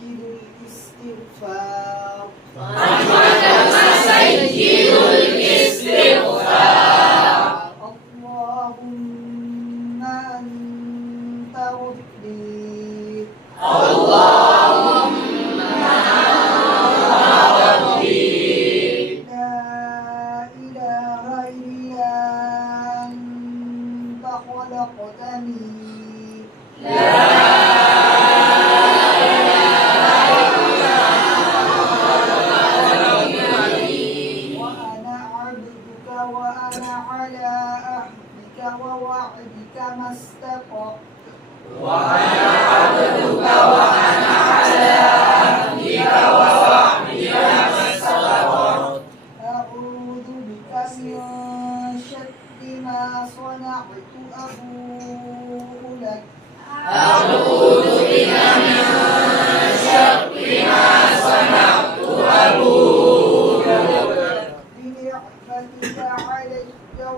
سيد الاستغفار محمد سيد الاستغفار. اللهم أنت ربي اللهم ربي لا إله إلا أنت خلقتني وأنا عبدك وأنا على عهدك ووعدك ما استطعت وأنا عبدك وأنا على عهدك ووعدك ما استطعت. أعوذ بك من شر ما صنعت أبوء لك أعوذ بك من شر ما صنعت أبوء لك بنعمتك علي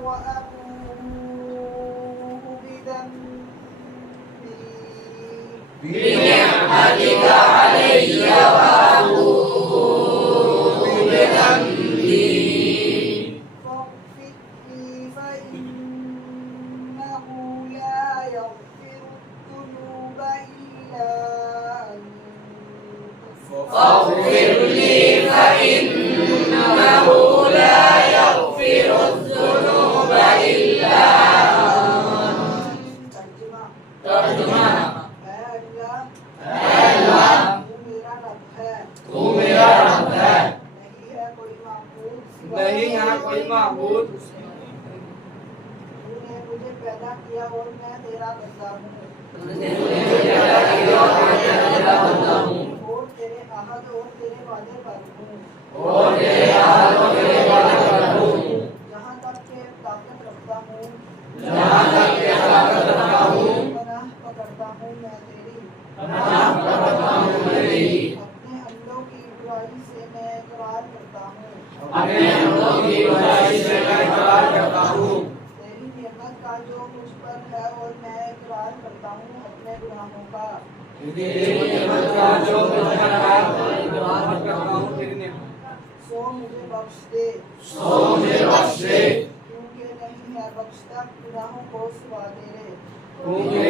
وأبوء بذنبي بنعمتك علي وأبوء بذنبي فاغفر لي فإنه لا يغفر الذنوب إلا أنت فاغفر لي فإنه لا يغفر الذنوب إلا أنت. ترجمہ ترجمہ اے اللہ اے اللہ تو میرا رب ہے تو میرا رب ہے نہیں ہے کوئی معبود سوا نہیں یہاں کوئی معبود تو نے مجھے پیدا کیا اور میں تیرا بندہ ہوں اور تیرے عہد اور تیرے وعدے پر ہوں اور تیرے عہد و تیرے وعدے پر ہوں جہاں تک کہ طاقت رکھتا ہوں جہاں تک کہ طاقت رکھتا ہوں پناہ پکڑتا ہوں میں تیری پناہ پکڑتا ہوں تیری اپنے اللہ کی برائی سے میں اقرار کرتا ہوں اپنے حمدوں کی برائی سے میں اقرار کرتا ہوں تیری نعمت کا جو مجھ پر ہے اور میں اقرار کرتا ہوں اپنے گناہوں کا تیری نعمت کا جو مجھ پر ہے میں اقرار کرتا ہوں تیری نعمت سو مجھے بخش دے سو مجھے بخش دے کیونکہ نہیں ہے بخشتا گناہوں کو سوا تیرے کیونکہ